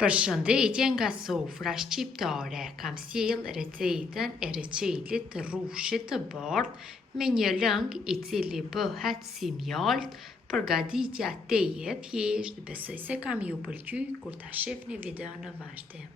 Përshëndetje nga sofra shqiptare, kam sjell recetën e reçelit të rrushit të bardhë me një lëng i cili bëhet si mjalt. Përgatitja teje e thjeshtë, besoj se kam ju pëlqy kur ta shihni videon në vazhdim.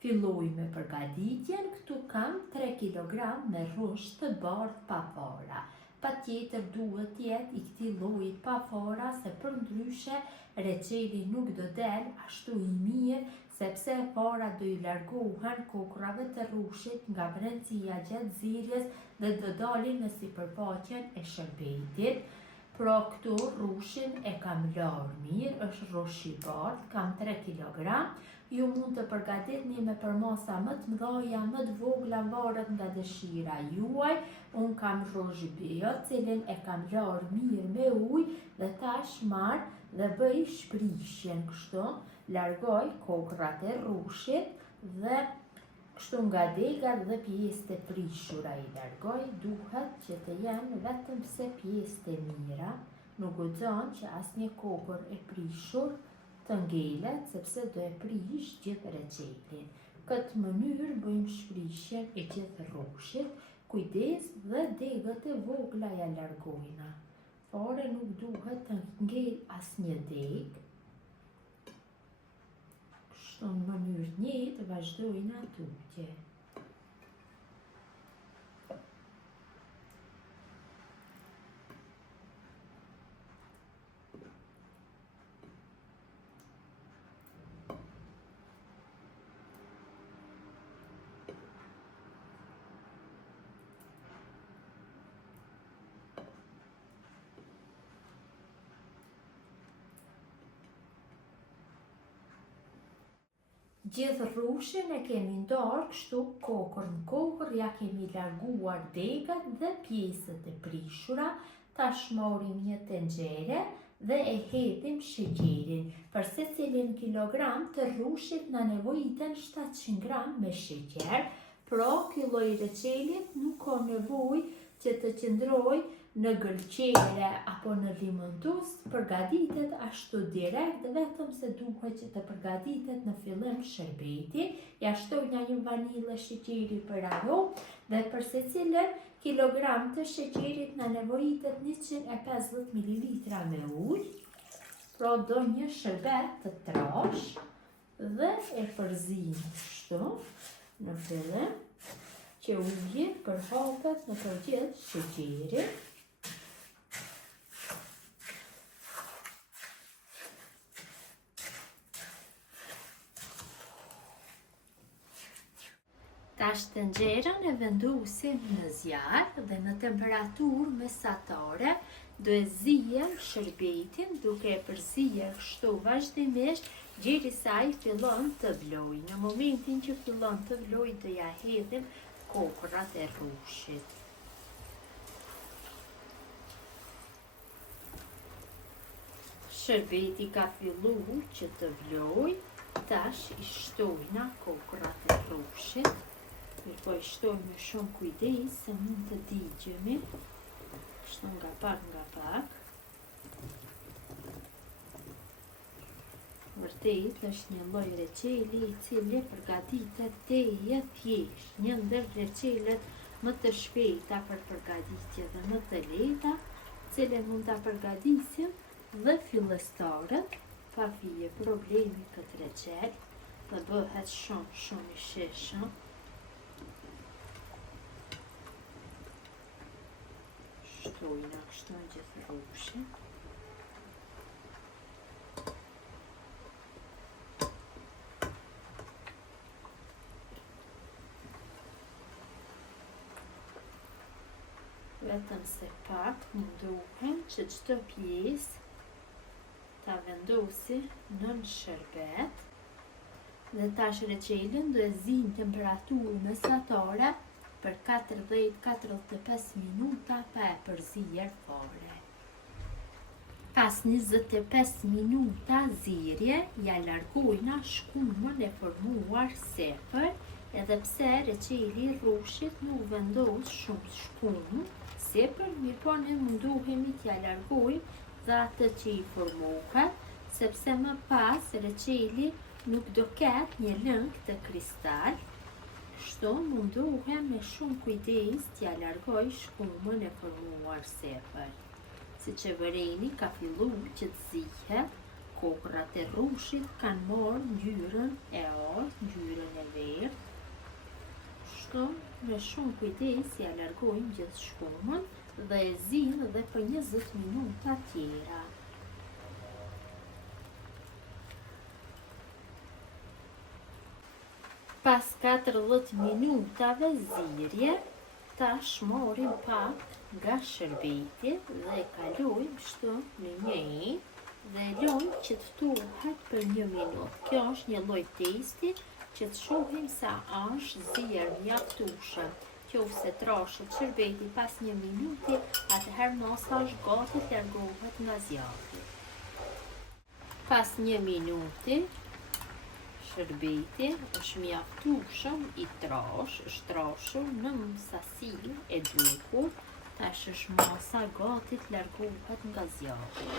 Filloj me përgatitjen. Këtu kam 3 kg me rrush të bardhë pa fara. Patjetër duhet jetë i këtij lloji pa fara, se përndryshe receli nuk do del ashtu i mirë, sepse fara do i largohen kokrave të rrushit nga brendësia gjatë zirjes dhe do dalin në sipërfaqen e shërbetit. Pra këtu rrushin e kam larë mirë, është rrush i bardhë, kam 3 kg. Ju mund të përgatitni me përmasa më të mëdha, më të vogla, varet nga dëshira juaj. Unë kam rrush bio, cilin e kam larë mirë me ujë dhe tash marr dhe bëj shprishjen kështu, largoj kokrat e rrushit dhe kështu nga degat dhe pjesët e prishura i largoj. Duhet që të jenë vetëm se pjesët e mira, nuk guxon që asnjë kokër e prishur të ngelet, sepse do e prish gjithë reçetin. Këtë mënyrë bëjmë shprishjen e gjithë rrushit. Kujdes dhe degët e vogla ja largojna. Fare nuk duhet të ngel asnjë deg. Kështu në mënyrë të njëjtë vazhdojna tutje. Gjithë rrushin e kemi ndarë kështu kokër në kokër, ja kemi larguar degat dhe pjesët e prishura. Tash marrim një tenxhere dhe e hedhim sheqerin. Për secilin kilogram të rrushit na nevojiten 700 gram me sheqer. Pra ky lloj reçelit nuk ka nevojë që të qëndroj në gëlqere apo në limondus, përgatitet ashtu direkt, vetëm se duhet që të përgatitet në fillim shërbeti. Ja shtojna një vanilë sheqeri për aromë dhe për secilin kilogram të sheqerit na nevojitet 150 ml me ujë. Pra do një shërbet të trash dhe e përzim kështu në fillim që uji përhapet në përgjithë sheqerin. Tash tenxherën e vendosim në zjarr dhe në temperaturë mesatare do e zihem shërbetin duke e përzier kështu vazhdimisht derisa ai fillon të vlojë. Në momentin që fillon të vlojë do ja hedhim kokrat e rrushit. Shërbeti ka filluar që të vlojë, tash i shtojna kokrat e rrushit. Po i shtoj me shumë kujdes se mund të digjemi, kështu nga pak. Vërtet është një lloj reçeli i cili përgatitet teje thjesht, një ndër reçelet më të shpejta për përgatitje dhe më të lehta, cilën mund ta përgatisim dhe fillestarët pa fije problemi këtë reçel dhe bëhet shumë i shishëm. Shtojna kështu në gjithë rrushin. Vetëm se pak mundohem që çdo pjesë ta vendosi nën shërbet. Dhe tash reçelin do e zi në temperaturë mesatare për 40-45 minuta pa e përzier fare. Pas 25 minuta zirje, ja largojna shkumën e formuar sepër, Edhe pse reçeli i rrushit nuk vendos shumë shkumë, sipër, mirë po ne munduhemi t'ja largojmë dhe atë që i formohet, sepse më pas reçeli nuk do ketë një lëng të kristal, kështu munduhem me shumë kujdes t'ja largoj shkumën e formuar sipër. Siç e vëreni ka filluar që të zihet, kokrat e rrushit kanë marrë ngjyrën e artë, ngjyrën e verdhë. Kështu me shumë kujdes ja largojmë gjithë shkumën dhe e zinë dhe për 20 minuta tjera. Pas 40 minutave zirje, tash morim pak nga shërbeti dhe e kalojmë kështu në një dhe lojmë që të ftohet për 1 minutë. Kjo është një lloj testi që të shohim sa është zirë mjaftueshëm. Nëse trashet shërbeti pas 1 minuti, atëherë masa është gati të largohet nga zjarri. Pas 1 minuti, shërbeti është mjaftueshëm i është trashur në sasinë e duhur, tash është masa gati të largohet nga zjarri.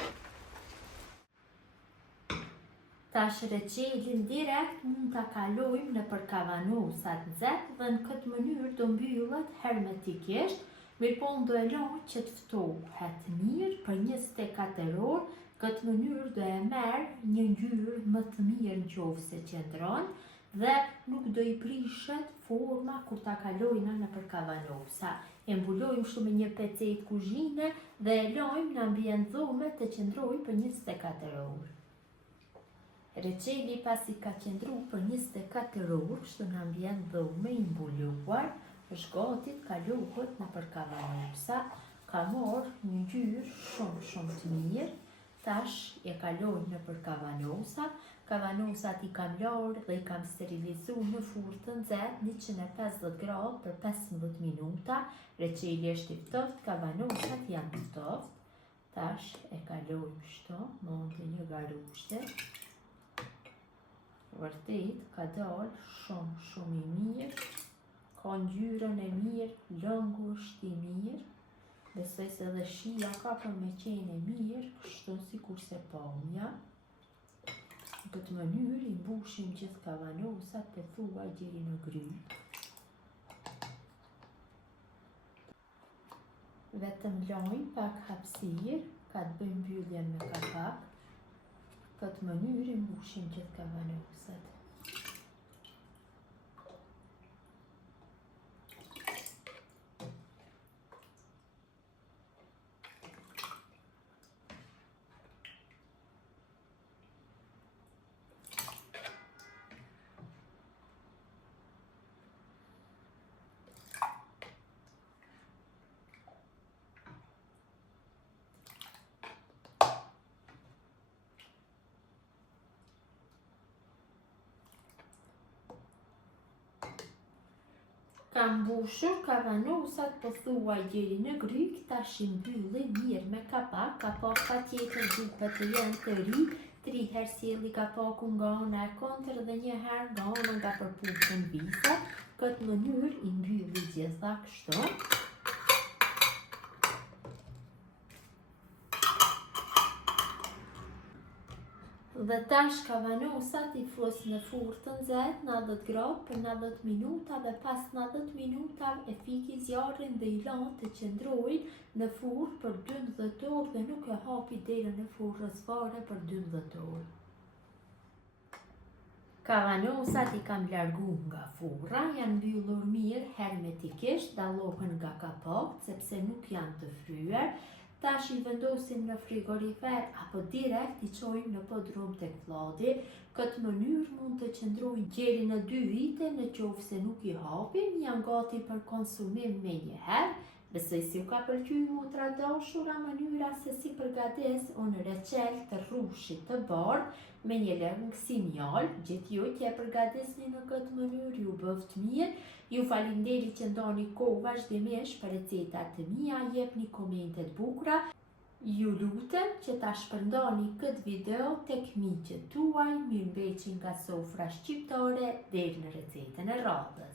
Tash reçelin direkt mund ta kalojmë nëpër kavanosat nxehtë dhe në këtë mënyrë do mbyllet hermetikisht, mirëpo do e lëm që të ftohet mirë për 24 orë. Këtë mënyrë do e merr një ngjyrë më të mirë nëse qëndron dhe nuk do i prishet forma kur ta kalojna nëpër kavanosa. E mbulojmë kështu me një pecet kuzhine dhe e lajmë në ambient dhume të qëndrojë për 24 orë. Reçeli pasi ka qëndruar për 24 orë, kështu në ambient dhume i mbuluar, është gati të kalohet nëpër kavanosa. Ka marrë një ngjyrë shumë të mirë. Tash e kalojmë nëpër kavanosa. Kavanosat i kam larë dhe i kam sterilizuar në furrë të nxehtë 150 gradë për 15 minuta. Reçeli është i ftoftë, kavanosat janë të ftoftë. Tash e kalojmë kështu, monte një garushte. Vërtet ka dalë shumë i mirë. Ka ngjyrën e mirë, lëngu është i mirë. Besoj se dhe shija ka për me qenë e mirë, kështu si kurse pamja. Në këtë mënyrë i mbushim gjithë kavanosat pothuaj deri në gryq. Vetëm lajmë pak hapësirë, ka të bëjmë mbylljen me kapak. Në këtë mënyrë i mbushim gjithë kavanosat. Kam mbushur kavanosat pothuaj deri në gryq, tash i mbylli mirë me kapak. Kapak patjetër duhet të jenë të ri, 3 herë sjelli kapakun nga ana e kontër dhe 1 herë nga ana nga përputhën vise. Këtë mënyrë i mbylli gjitha kështu. Dhe tash kavanosat i fus në furrë të nxehtë 90 gradë për 90 minuta dhe pas 90 minuta e fiki zjarrin dhe i lanë të qëndrojnë në furrë për 12 orë dhe nuk e hapi derën e furrës fare për 12 orë. Kavanosat i kam larguar nga furra, janë mbyllur mirë hermetikisht, dallohen nga kapakt sepse nuk janë të fryer. Tash i vendosim në frigorifer apo direkt i çojmë në podrum tek vlladi. Këtë mënyrë mund të qëndrojnë deri në 2 vite nëse nuk i hapim, janë gati për konsumim menjëherë. Besoj si u ka pëlqyer motra dashura mënyra se si përgatis unë reçel të rrushit të bardhë me një lëng si mjal. Gjithë ju që e përgatisni në këtë mënyrë ju bëft mirë. Ju falinderit që ndoni kohë vazhdimisht për recetat të mia, jepni komente të bukura. Ju lutem që ta shpërndani këtë video tek miqët tuaj, mirëmbëjtje nga sofra shqiptare deri në recetën e radhës.